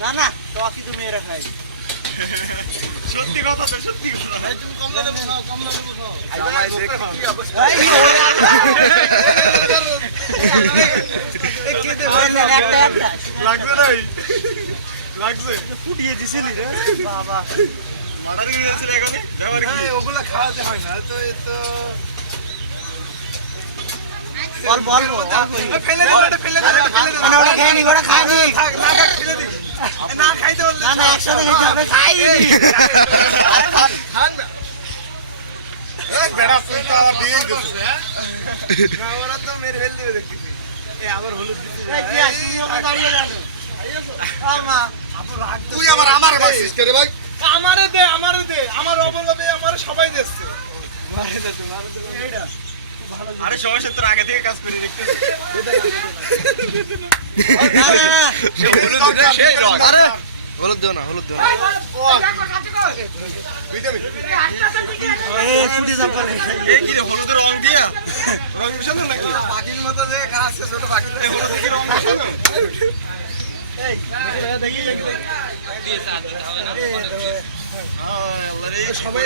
না না টকি তো মেয়েরা খাই সত্যি কথা তো সত্যি কথা ভাই তুমি কমলা লেবু খাও জামাই দেখি কি অবস্থা এই ওরে কে দে একটা লাগছে না লাগছে ফুটিয়ে দিছিলি রে বাবা মাথা দিয়ে গেছিল এখানে যাবার কি ওগুলা খাওয়াতে হয় না তো এ তো অল্প অল্প ফেলে দে ওটা ফেলে দে ফেলে দে না ওটা খাইনি ওটা খাইনি থাক না থাক ফেলে দে না খাইতে বললে না না একসাথে খেতে হবে খাইনি আরে খান খান না এই বেড়া তুই তো আবার দিয়ে দিছিস না ওরা তো মেরে ফেল দিবে দেখতেছি এই আবার হলুদ দিতে এই কি আসি আমরা দাঁড়িয়ে যাবো আমা আপু রাগ তুই আবার আমার মারছিস রে ভাই আমারে দে আমার অবলম্বে আমার সবাই দিচ্ছে এইটা আরে সমস্যা তোর আগে থেকে কাজ করে দেখতেছিস না না আরে হলুদ দেও না এই ছুটি যাবে এই কি রে হলুদের রং দিয়া রং মিশানো নাকি পাখির মতো যে ঘাস আছে ছোট পাখি হলুদ কি রং মিশানো এই দেখি সবাই